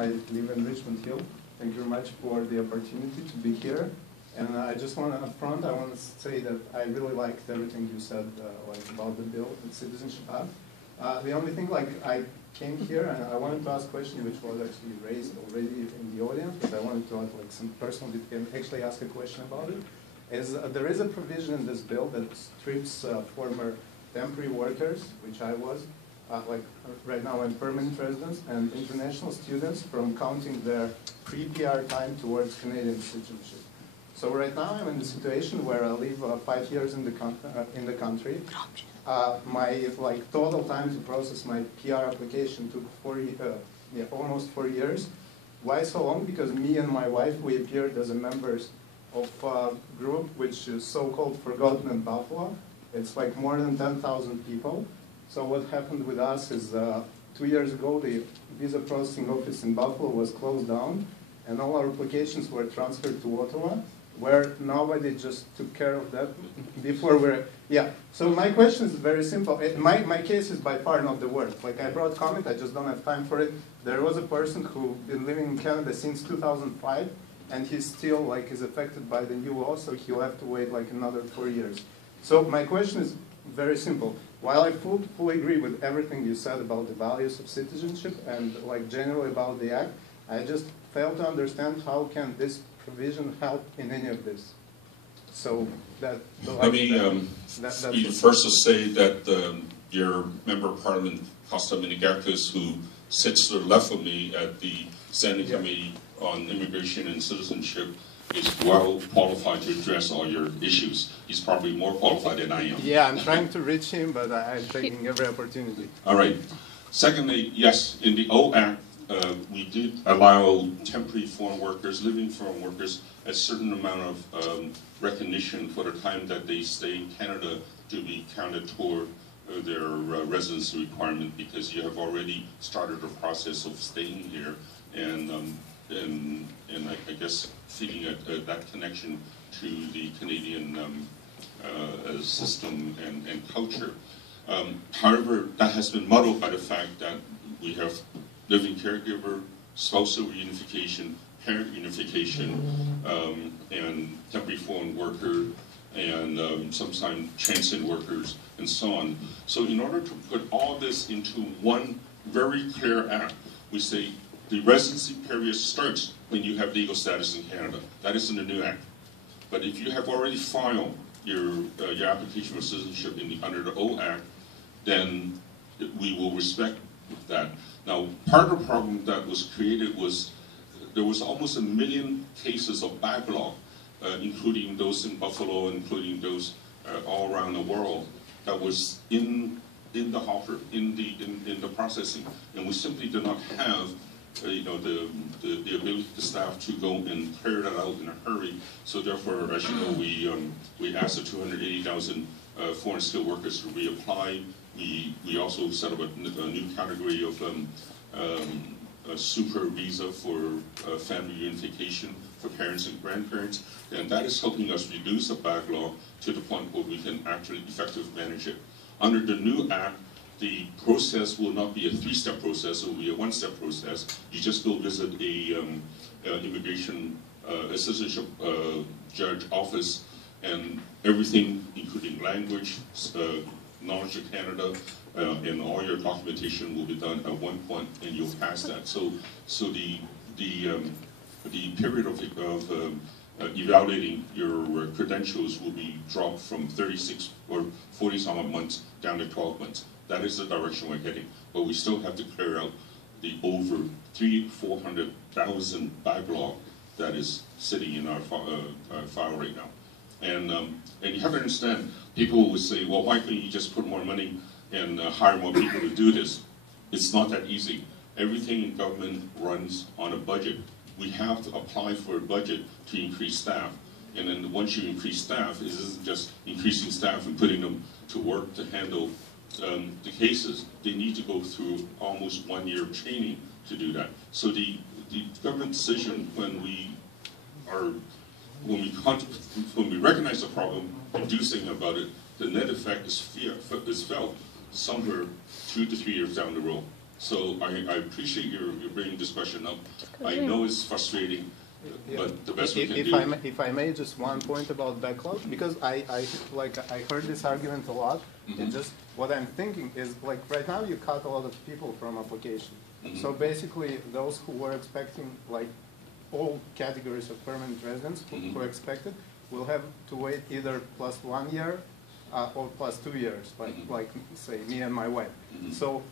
I live in Richmond Hill. Thank you very much for the opportunity to be here. And I just want to, up front, I want to say that I really liked everything you said about the bill, the Citizenship Act. The only thing, I came here and I wanted to ask a question which was actually raised already in the audience, but I wanted to add some personal detail, actually ask a question about it. There is a provision in this bill that strips former temporary workers, which I was, right now I'm permanent residents, and international students from counting their pre-PR time towards Canadian citizenship. So right now I'm in the situation where I live 5 years in the country. My total time to process my PR application took almost 4 years. Why so long? Because me and my wife, we appeared as members of a group which is so-called Forgotten in Buffalo. It's more than 10,000 people. So what happened with us is 2 years ago, the visa processing office in Buffalo was closed down, and all our applications were transferred to Ottawa, where nobody just took care of that before we're, So my question is very simple. My case is by far not the worst. I brought comment, I just don't have time for it. There was a person who's been living in Canada since 2005, and he's still is affected by the new law, so he'll have to wait another 4 years. So my question is very simple. While I fully agree with everything you said about the values of citizenship and generally about the act, I just fail to understand how can this provision help in any of this. So that. Let me first to say that your member of Parliament, Costa Minigakis, who sits to the left of me at the Standing Committee on Immigration and Citizenship, is well qualified to address all your issues. He's probably more qualified than I am. Yeah, I'm trying to reach him, but I'm taking every opportunity. All right. Secondly, yes, in the old Act, we did allow temporary foreign workers, living foreign workers, a certain amount of recognition for the time that they stay in Canada to be counted toward their residency requirement, because you have already started the process of staying here, and I guess feeling that connection to the Canadian system and culture. However, that has been muddled by the fact that we have living caregiver, spousal reunification, parent unification, and temporary foreign worker, and sometimes transient workers, and so on. So in order to put all this into one very clear act, we say the residency period starts when you have legal status in Canada. That is in the new act. But if you have already filed your application for citizenship under the old act, then we will respect that. Now, part of the problem that was created was there was almost 1 million cases of backlog, including those in Buffalo, including those all around the world, that was in the hopper, in the processing, and we simply did not have the ability of the staff to go and clear that out in a hurry. So therefore, as you know, we asked the 280,000 foreign skilled workers to reapply. We also set up a new category of a super visa for family reunification for parents and grandparents, and that is helping us reduce the backlog to the point where we can actually effectively manage it. Under the new act, the process will not be a 3-step process, it will be a 1-step process. You just go visit a immigration, a citizenship judge office, and everything, including language, knowledge of Canada, and all your documentation will be done at one point, and you'll pass that. So the period of evaluating your credentials will be dropped from 36 or 40-some months down to 12 months. That is the direction we're heading, but we still have to clear out the over 300,000-400,000 backlog that is sitting in our file right now. And you have to understand, people would say, well, why couldn't you just put more money and hire more people to do this? It's not that easy. Everything in government runs on a budget. We have to apply for a budget to increase staff. And then once you increase staff, it isn't just increasing staff and putting them to work to handle the cases. They need to go through almost 1 year of training to do that. So the government decision when we recognize the problem and do something about it, the net effect is felt somewhere 2 to 3 years down the road. So I appreciate your bringing this question up. I know it's frustrating, but the best we can do. If I may, just one point about backlog, because I heard this argument a lot, and just what I'm thinking is, like, right now you cut a lot of people from application. So basically, those who were expecting, like, all categories of permanent residents who expected will have to wait either plus 1 year or plus 2 years, like say me and my wife. So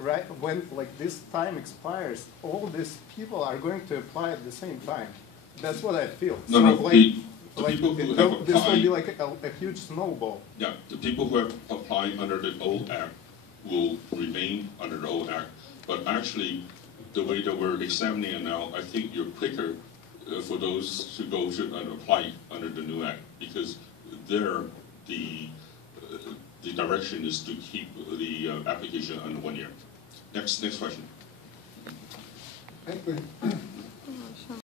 right when like this time expires, all these people are going to apply at the same time. That's what I feel. No, so no, like, the people who have applied, this will be like a huge snowball. Yeah, the people who have applied under the old act will remain under the old act, but actually, the way that we're examining it now, I think you're quicker for those who go to apply under the new act, because there the direction is to keep the application under 1 year. Next question. Thank you.